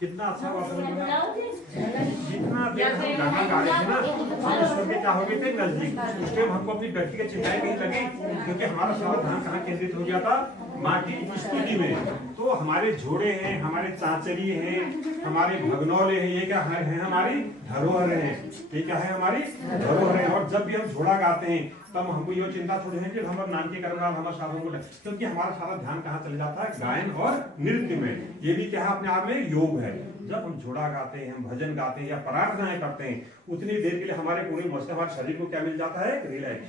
कितना अच्छा वातावरण जितना देर हम गाना गा रहे थे ना हम ईश्वर के क्या हो गए थे नजदीक। उस टाइम हमको अपनी व्यक्तिगत चिंताएं नहीं लगी क्योंकि हमारा सारा ध्यान कहाँ केंद्रित हो गया था, माँ की स्तुति में। तो हमारे जोड़े हैं, हमारे चाचरी हैं, हमारे भगनौले हैं, ये क्या है हमारी धरोहर है। ये क्या है हमारी धरोहर है। और जब भी हम जोड़ा गाते हैं तब हमको ये चिंता थोड़ी है कि हमारे नाम के कर्मकाल हमारे साधुओं को, क्योंकि हमारा सारा ध्यान कहाँ चले जाता है, गायन और नृत्य में। ये भी क्या है अपने आप में योग है। जब हम जोड़ा गाते हैं, हम भजन गाते हैं या प्रार्थनाएं करते हैं, उतनी देर के लिए हमारे पूरे मस्त हमारे शरीर को क्या मिल जाता है, रिलैक्स।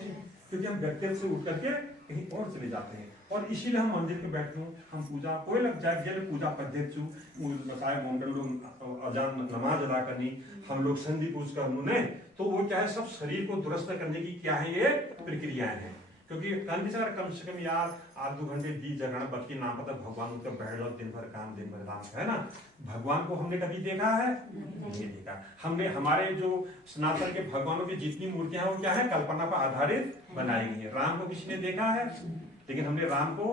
क्योंकि हम व्यक्तित्व से उठ करके कहीं और चले जाते हैं। और इसीलिए हम मंदिर में बैठे हूँ, हम पूजा कोई लग जाए जल पूजा पद्धति बताए मोमगढ़ लोग अजान नमाज अदा करनी, हम लोग संधि पूछ कर उन्होंने, तो वो क्या है सब शरीर को दुरुस्त करने की क्या है ये प्रक्रियाएं हैं। क्योंकि कम से कम यार 8-2 घंटे 20 जगह बत्ती नाम पता भगवान को बैठ जाओ, दिन भर काम दिन भर राम है ना। भगवान को हमने कभी देखा है? नहीं देखा। हमने हमारे जो सनातन के भगवानों की जितनी मूर्तियां हैं वो क्या है कल्पना पर आधारित बनाई गई है। राम को किसी ने देखा है? लेकिन हमने राम को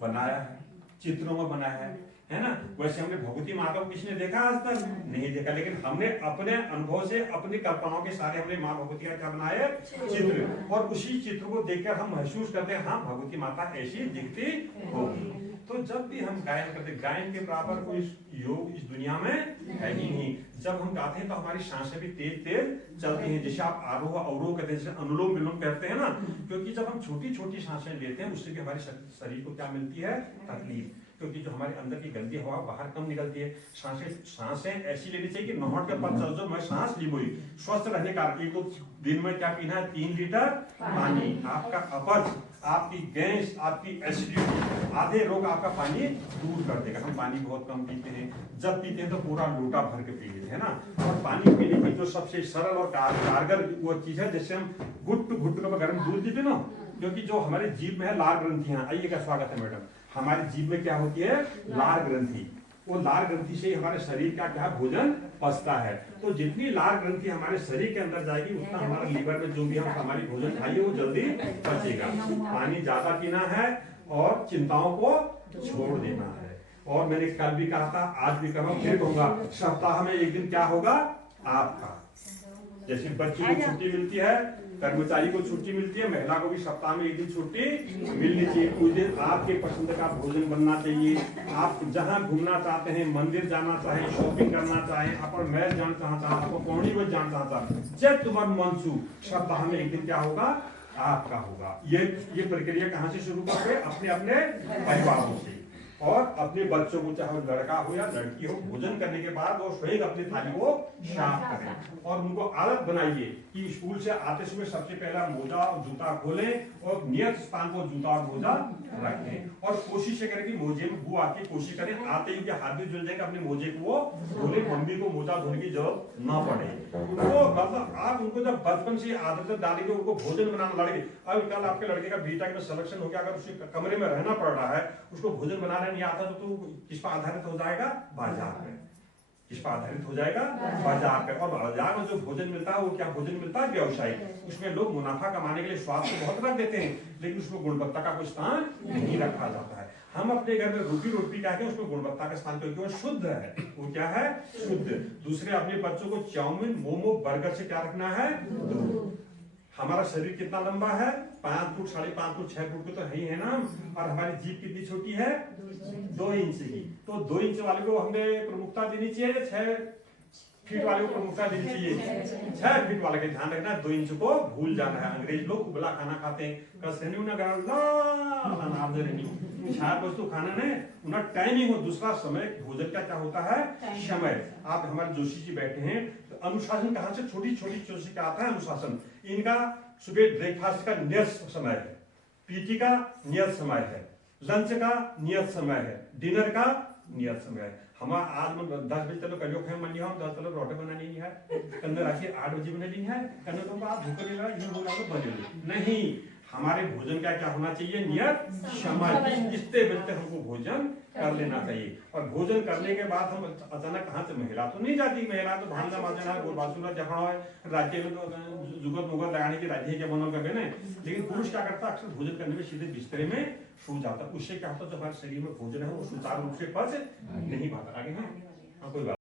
बनाया है, चित्रों में बनाया है ना। वैसे हमने भगवती माता को किसी ने देखा आज तक? नहीं देखा। लेकिन हमने अपने अनुभव से अपनी कल्पनाओं के सारे हमने माँ भगवती का क्या बनाए चित्र, और उसी चित्र को देखकर हम महसूस करते हैं हाँ भगवती माता ऐसी दिखती होगी। तो जब भी हम गायन करते, गायन के बराबर कोई योग इस दुनिया में है ही नहीं। जब हम गाते हैं तो हमारी सांसें भी तेज तेज चलती हैं, जैसे आप आरोह अवरोह कहते हैं, जैसे अनुलोम विलोम कहते हैं ना। क्योंकि जब हम छोटी छोटी सांसें लेते हैं उससे भी हमारे शरीर को क्या मिलती है तकलीफ, क्योंकि जो हमारे अंदर की गंदी हवा बाहर कम निकलती है। सांसें ऐसी लेनी चाहिए कि नहट के पद जो मैं सांस ली हुई स्वस्थ रहने का। एक तो दिन में क्या पीना है 3 लीटर पानी, आपका अपच, आपकी गैस, आपकी एसिडिटी, आधे रोग आपका पानी दूर कर देगा। हम पानी बहुत कम पीते हैं, जब पीते हैं तो पूरा लोटा भर के पी लेते हैं ना। और पानी पीने की जो सबसे सरल और कारगर वो चीज है, जैसे हम घुट घुट कर गर्म दूध पीते ना, क्योंकि जो हमारे जीभ में है लार ग्रंथियां, आइए का स्वागत है मैडम। हमारी जीभ में क्या होती है लार ग्रंथि, वो लार ग्रंथि से हमारे शरीर का क्या भोजन पचता है। तो जितनी लार ग्रंथि हमारे शरीर के अंदर जाएगी उतना हमारे लीवर में जो भी हम हमारी भोजन खाइए वो जल्दी पचेगा। पानी ज्यादा पीना है और चिंताओं को छोड़ देना है। और मैंने कल भी कहा था, आज भी कहा, फिर कहूंगा, सप्ताह में एक दिन क्या होगा आपका। जैसे बच्चे को छुट्टी मिलती है, कर्मचारी को छुट्टी मिलती है, महिला को भी सप्ताह में एक दिन छुट्टी मिलनी चाहिए। उस दिन आपके पसंद का भोजन बनना चाहिए। आप जहां घूमना चाहते हैं, मंदिर जाना चाहे, शॉपिंग करना चाहे, अपन मैच जाना चाहता, आपको पौड़ी में जाना चाहता, जब तुम्हारा मनसू सप्ताह में एक दिन क्या होगा आपका होगा। ये प्रक्रिया कहाँ से शुरू करोगे? अपने अपने परिवारों से, और अपने बच्चों को चाहे लड़का हो या लड़की हो, भोजन करने के बाद वो स्वयं अपनी थाली को साफ करें। और उनको आदत बनाइए कि स्कूल से आते समय सबसे पहला मोजा और जूता खोलें और नियत स्थान पर जूता और मोजा रखें। और कोशिश करें कि मोजे में वो आके कोशिश करें आते ही हाथ भी जुल जाएगा, अपने मोजे को वो धोले, मम्मी को मोजा धोने की जरूरत ना पड़े। उनको मतलब आप उनको जब बचपन से आदत डालेंगे, उनको भोजन बनाना लड़के। अब कल आपके लड़के का बीटेक में सिलेक्शन हो गया, अगर उसके कमरे में रहना पड़ रहा है, उसको भोजन बनाना नहीं आता, तो किस पर आधारित हो जाएगा? बाजार पे। किस पर आधारित हो जाएगा? बाजार पे। और बाजार में जो भोजन मिलता है वो क्या भोजन मिलता है? व्यवसायिक। उसमें लोग मुनाफा कमाने के लिए स्वाद को बहुत रख देते हैं, लेकिन उसमें गुणवत्ता का कोई स्थान नहीं रखा जाता है। हम अपने घर में रोटी कहते हैं, उसमें गुणवत्ता का स्थान, क्योंकि वो शुद्ध है। वो क्या है? शुद्ध। दूसरे अपने बच्चों को चाउमीन, मोमो, बर्गर से क्या रखना है? दूर। हमारा शरीर कितना लंबा है? 5 फुट, 5.5 फुट, 6 फुट तो है ही है ना। और हमारी जीभ कितनी छोटी है? 2 इंच की। तो 2 इंच वाले को हमने प्रमुखता देनी चाहिए, 6 फीट वाले को प्रमुखता देनी चाहिए? 6 फीट वाले का ध्यान रखना, 2 इंच को भूल जाना है। अंग्रेज लोग उबला खाना खाते हैं, वस्तु खाना ने उन्हें टाइमिंग हो, दूसरा समय भोजन का क्या होता है? समय। आप हमारे जोशी जी बैठे हैं, तो अनुशासन कहाँ से? छोटी छोटी चीजों से क्या आता है? अनुशासन। इनका सुबह ब्रेकफास्ट का नियत समय है, पीटी का नियत समय है, लंच का नियत समय है, डिनर का नियत समय है। हमारा आज 10 बजे चलो कल खाए मन हम 10 चलो रोटी बनानी है, कल राखिए 8 बजे बनानी है, कल तो आप भूख लेगा ये बोला तो बने नहीं। हमारे भोजन का क्या होना चाहिए? नियत समय। इतने बजे हमको भोजन कर लेना चाहिए। और भोजन करने के बाद हम अचानक कहाँ से, महिला तो नहीं जाती, महिला तो भांडा माजना गोरबासुरा जखड़ा है, राज्य में तो जुगत मुगत लगाने की राज्य के बनल कर ना। लेकिन पुरुष क्या करता है? अक्सर भोजन करने में सीधे बिस्तरे में सो जाता। उससे क्या होता है? जो हमारे शरीर में भोजन है वो सुचारू रूप से पच नहीं पाता। आगे है कोई बात